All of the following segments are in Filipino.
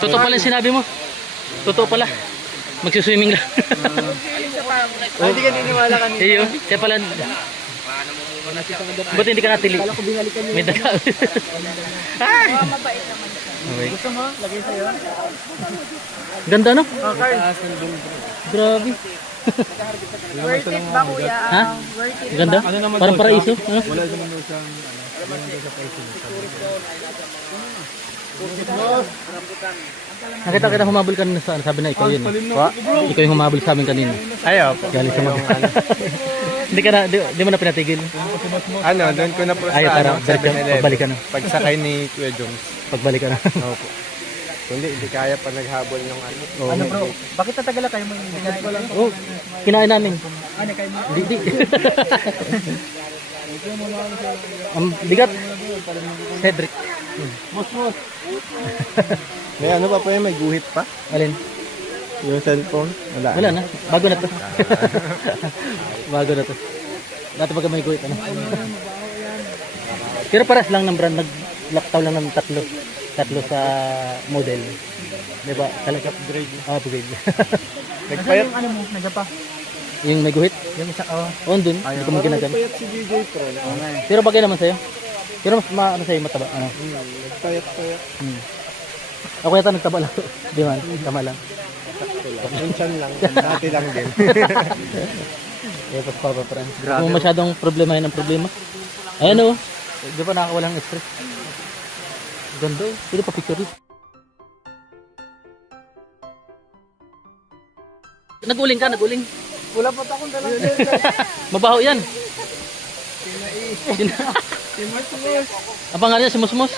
Totoo pala yung sinabi mo. Totoo pala. Magsuswimming lang. Hindi ka niniwala kanina. Iyo, siya pala. Buti hindi ka natili. Kala ko binalikan niyo. May daga. Ay! Mabait naman siya. Okay. Gusto mo? Lagay sa'yo. Ganda no? Okay. Grabe. Worth it ba kuya? Ha? Worth it Ganda? ba? Parang paraiso. Ano? Wala naman daw siyang Nakita kita humabol kanina sa sabi na ikaw yun. Ikaw yung humabol sa amin kanina. Ayaw. Galing sa mga. Hindi ka na, di mo na pinatigil. Ano, doon ko na po sa Ayaw, tara, 7-Eleven. pagbalik ka na. Pagsakay ni Kuya Jones. Pagbalik ka na. Opo. Hindi kaya pa naghabol ng ano. Ano bro? Bakit tatagala kayo mo yung pa lang? Oh, kinain namin. Ano kayo mo? Di. Ang bigat. Cedric. Mos. May ano pa yun? May guhit pa? Alin? Yung cellphone? Wala na. Bago na to. Bago na to. Dati pag may guhit. Ano? Pero paras lang ng brand. Nag-lockdown lang ng tatlo sa model. Diba? Talaga upgrade. Upgrade. Nagpayat? Ano mo? Nagapa? Yung may guhit? Yung isa, On dun. Hindi ko man ginagan. Nagpayat si DJ Pro. Pero bagay naman sa'yo. Pero mas ano sa'yo mataba. Ano? Nagpayat. Ako yata nagtaba lang. Di man. Tama lang. Minsan lang. Dati lang din. Eh, pa friend. Kung masyadong problemahin ang problema. Ayan o. Di ba nakakawalang stress? Ganda o. Pwede pa picture dito. Naguling ka, naguling. Wala pa akong dalang Mabaho yan. Si Musmus. Ang pangalan niya, si Musmus.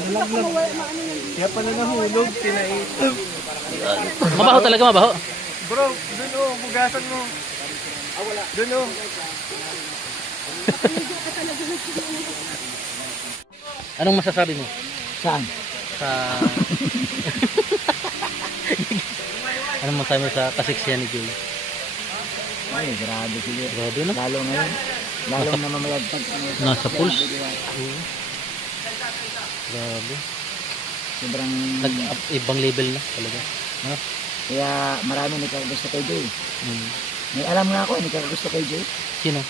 Kaya pala nahulog. Sinait. Mabaho talaga, mabaho. Bro, dun bugasan mo. Wala. Dun Anong masasabi mo? Saan? Sa... Anong masasabi mo sa kasiksiyan ni Joy? Ay, grabe sila. Grabe no? Lalo ngayon. Lalo na mamayagpag. Nasa pulse. Grabe. Sobrang... Ibang level na talaga. No? Kaya marami nagkakagusto kay Joy. May alam nga ako, nagkakagusto kay Joy. Sino?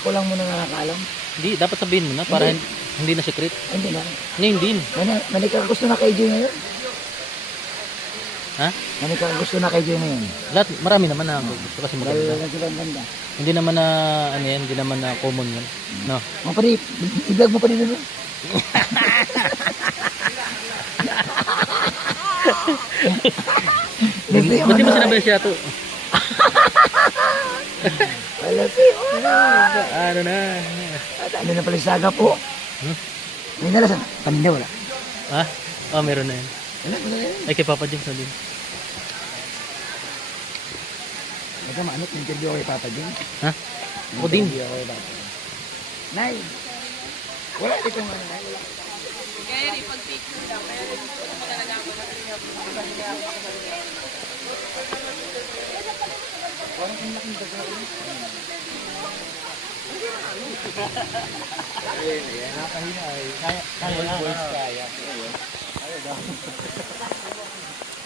Ako lang muna nakakaalam. Hindi, dapat sabihin mo na para hindi na secret. Hindi na. Ngayon din. May nagkakagusto na kay Joy ngayon. Ha? May nagkakagusto na kay Joy ngayon. Lahat, marami naman na gusto kasi Lalo maganda. na sila ang ganda. Hindi naman na, ano yan, hindi naman na common yan. No? Mga pari, i-vlog mo pa rin ano? Ba't di mo sinabi siya to? Ano na? Ano na pala yung saga po? May nalasan? Kami na wala. Ha? Oh, meron na yan. Ay, kay Papa James na din. Ikaw maanot, interview ako kay Papa Jim. Ha? Ako din. Interview ako kay Papa Jim. Nay! Wala dito nga, Nay. Wala.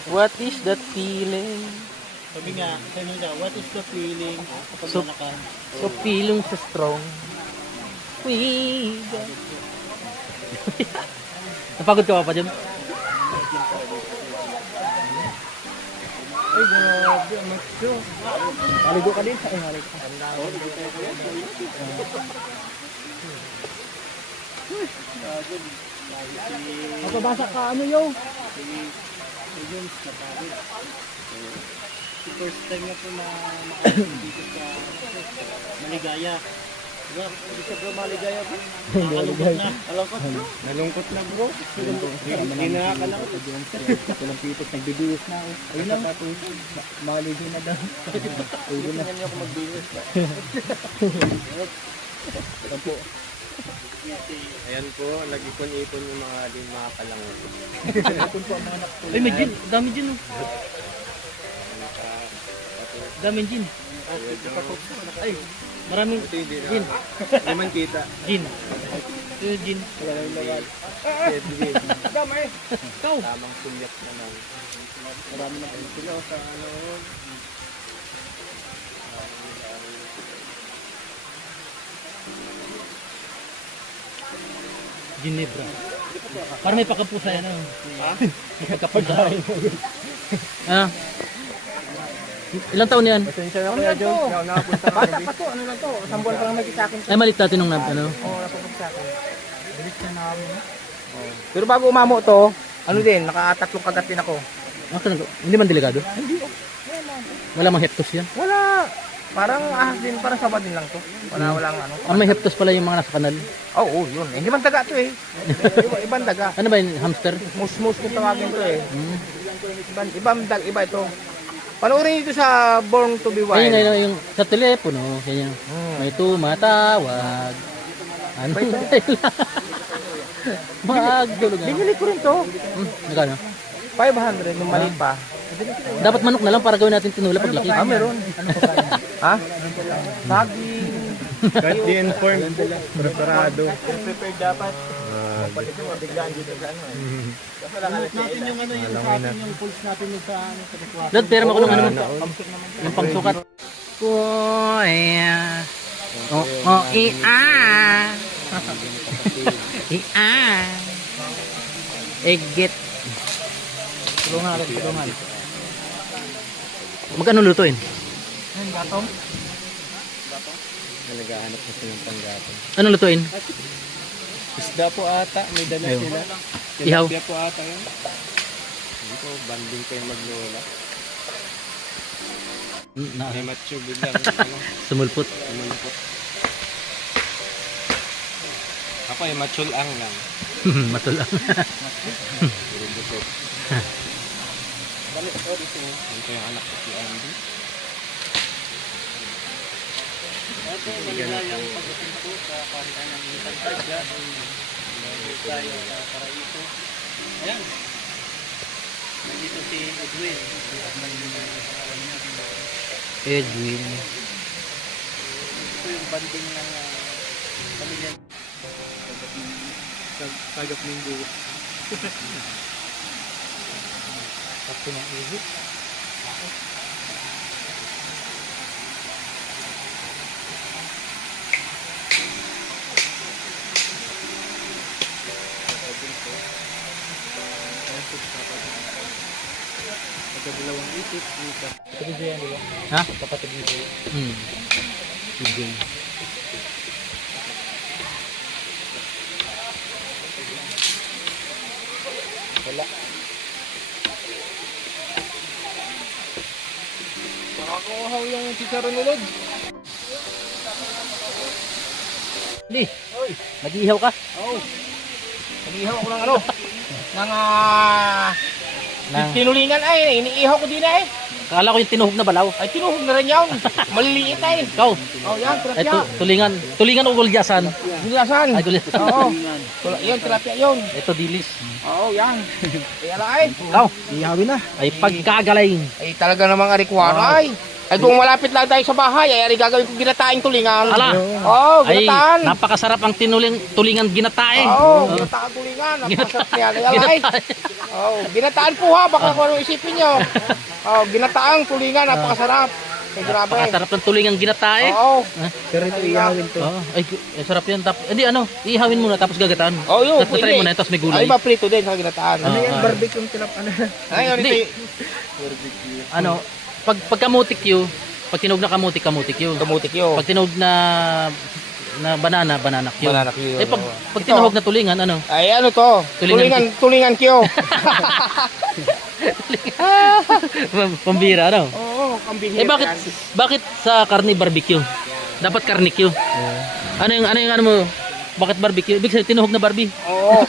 What is that feeling? Sabi nga, what is the feeling? So feeling so strong. We got... Napagod ka, Papa Jim? Ay, grabe. Ang macho. Maligo ka din. Ay, maligo ka. Mapabasa ka ano yo? First time na po na dito sa Maligaya. Diba? Hindi ka bro maligaya bro? Nalungkot na. Nalungkot na bro. Hindi na nakalangkot. Walang pipot, nagbibihis na ako. Ayun lang. Maligo na daw. Ayun na. Tingnan niyo ako magbihis ba? Ayan po, nag-ipon-ipon yung mga din mga kalangot. Ay, may gin. Dami gin, oh. Dami gin. Ay, maraming gin. Hindi man kita. Gin. Eugene. Wala nang lawad. Edwin. Damay. Ikaw. Tamang sulyap naman. Marami na kayo sila sa ano. Ginebra. Parang may pakapusa yan. Ha? May pagkapusa. Ah. Ilang taon yan? Pasensya na Kuya Joe. Bata pa to. Ano lang to? Isang buwan pa lang nagkita akin. Ay, malit natin nung ano. Oo, napupunta sa akin. Bilis na namin. Pero bago umamo to, ano din, nakatatlong kagat din ako. Hindi man delikado? Wala mang heptos yan. Wala. Parang ahas din, parang sabat din lang to. Walang ano. Ang may heptos pala yung mga nasa kanal. Oo, yun. Hindi man daga to eh. Ibang daga. Ano ba yung hamster? Mus-mus kung tawagin to eh. Ibang daga, iba ito. Panoorin nyo sa Born to be Wild. Ayun, yung sa telepono, yan yung may tumatawag. Ano magdulog. Binili ko rin to. Nagkano? 500 nung maliit pa. Dapat manok na lang para gawin natin tinula pag laki. Meron. Ha? Saging. Kahit di-inform, preparado. Prepared dapat. Palit mo, biglaan dito sa ano eh. Natin yung ano yung sa atin yung pulse natin yung sa ano sa likwa. Dad, pera mo ko ng ano mo. Yung pangsukat. Egget. Tulungan. Magkano lutuin? Ayun, gatong. Naghahanap na silang panggatong. Ano lutuin? Isda po ata, may dala Ayun. sila. Ihaw. Tilapia po ata yun. Dito, banding kayo maglola. May macho biglang ano, Sumulpot. sumulpot. Ako ay matsulang lang. Matulang. Puro butot. Balik ko dito. Ito yung anak ko si Andy. Ito, maligayang pagdating ko sa kanta ng Itagtagya. Tayo sa Paraiso. Ayan. Nandito si Edwin. Edwin. Ito yung banding ng pamilya. Sagap linggo. Pati ng ihip. Pagkadalawang isip, kapatid niya yan, di ba? Ha? Kapatid niya. CJ. Wala. Nakakawahaw yung chicharon ni Lod. Di. Nag-iihaw ka? Oo. Nag-ihaw ako ng ano? Ng Nang- tinulingan ay, iniihaw ko din eh. Akala ko yung tinuhog na balaw. Ay, tinuhog na rin yun. Maliliit ay. Ikaw. Oh, yan, Ay, tilapia. tulingan. Tulingan o gulyasan? Gulasan. Ay, gulyasan. Oo. Yun, tilapia yun. Ito, dilis. Oo, yan. Ay, ala ay. Ikaw. Ihawin na. Ay, pagkagaling. Ay, talaga namang arikwara ay. Ay, kung malapit lang tayo sa bahay, ay ari gagawin ko ginataing tulingan. Ala. Oo, Ay, ginataan. napakasarap ang tulingan ginatae. Oo, ginataan tulingan. Napakasarap niya. Ay, ala ay. Oo, ginataan po ha. Baka kung anong isipin nyo. Oo, ginataang tulingan. Napakasarap. Ay, grabe. Napakasarap ng tulingan ginatae. Oo. Pero ito ihawin to. Oo. Ay, sarap yan. Hindi, ano, ihawin muna tapos gagataan. Oo, yun. Tapos try mo na, tapos may gulay. Ay, maprito din sa ginataan. Ano yan, Barbecue yung tilap, ano na? Ay, ano Hindi. ito? Ano, pag kamutik yun, pag tinog na kamutik yun. Kamutik yun. Pag tinog na banana yun. Banana cue. Eh, pag tinuhog na tulingan, ano? Ay, ano to? Tulingan Tulingan kyo. Pambira, ano? Oo, kambihira. Eh, bakit sa karne barbecue? Dapat karnicue. Ano yung ano mo? Bakit barbecue? Ibig sabihin, tinuhog na Barbie. Oo.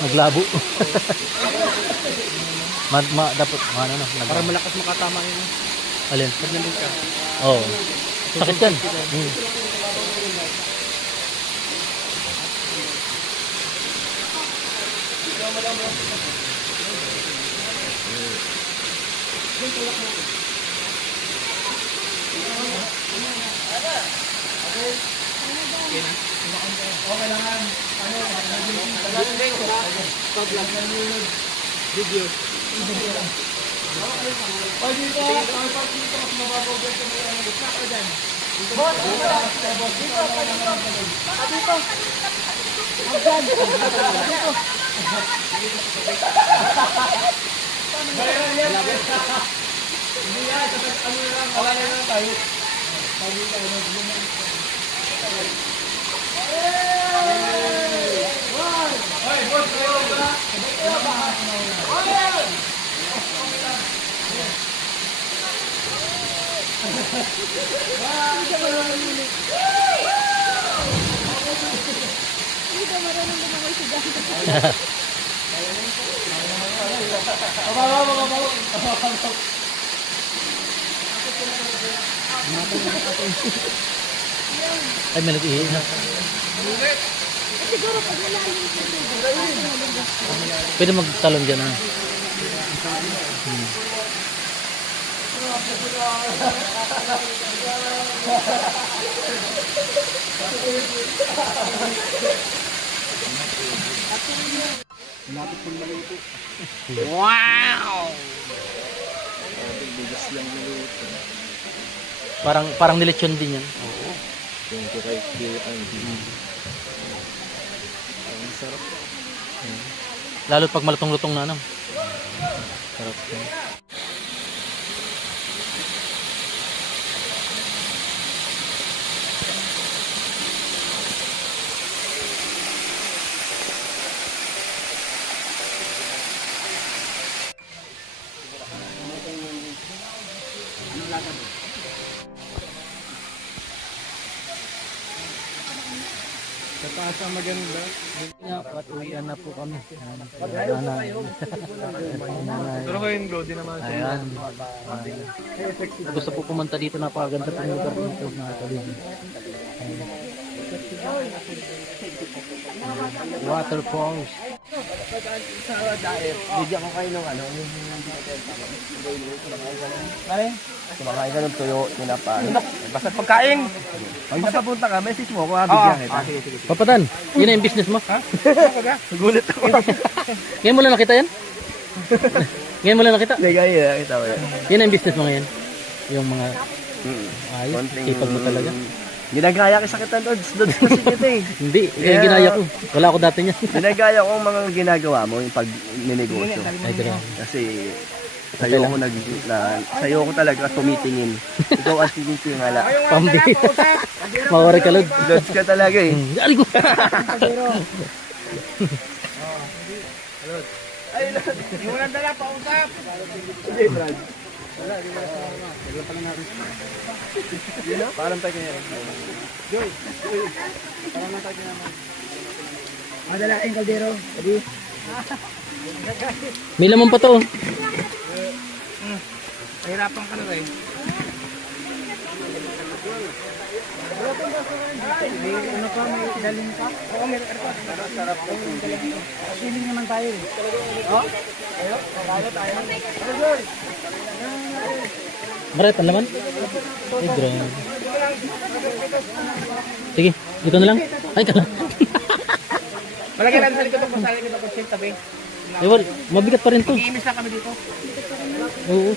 Naglabo. Dapat, ano na. Para malakas makatama yun. Alin? Pag nandun ka. Oo. Sakit yan. Hmm. Ay, may nag-ihi na. Pwede magtalon dyan, ah. Wow! Parang nilitsyon din yan. Yung kahit ang sarap. Lalo pag malutong-lutong na, ano. Sarap yan. Sa taas ang maganda. Uwian na po kami. Pero ngayon, go din naman siya. Ayan. Gusto po pumunta dito, napakaganda po yung lugar dito, mga kalibig. Waterfalls. Bigyan ko kayo ng ano, kumakain ka ng tuyo, tinapay. Basta pagkain. Pag napapunta ka, message mo, kung bigyan kita. Papatan, yun na yung business mo? Ha? Gulit ako. Ngayon mo lang nakita yan? Ngayon mo lang nakita? Hindi kaya, kita mo yan. Yun na yung business mo ngayon? Yung mga ayos, Konting- sipag mo talaga. Ginagaya kita doon sa kita eh. Hindi, ikaw yung ginaya ko. Wala ako dati niyan. Ginagaya ko ang mga ginagawa mo, yung pag ninegosyo. Ay, grabe. Kasi sa'yo ko talaga tumitingin. Ikaw ang tinitingala. Pambira. Mawari ka, Lod. Lods ka talaga eh. Gali ko. Yung walang dala, pausap! Sige, Brad. Parang tayo kanya. Madalaing kaldero. Sabi. May laman pa to. Oh. Nahirapan ka na rin. May ano pa, may daling pa? Oo, may airpod. Sarap po. Siling naman tayo. Maret, ang laman? Ay, grabe. Sige, dito na lang. Ay, kala. Malagay lang sa likod ng pasali ko tapos yung tabi. Ay, wal, mabigat pa rin to. Iimis lang kami dito. Oo.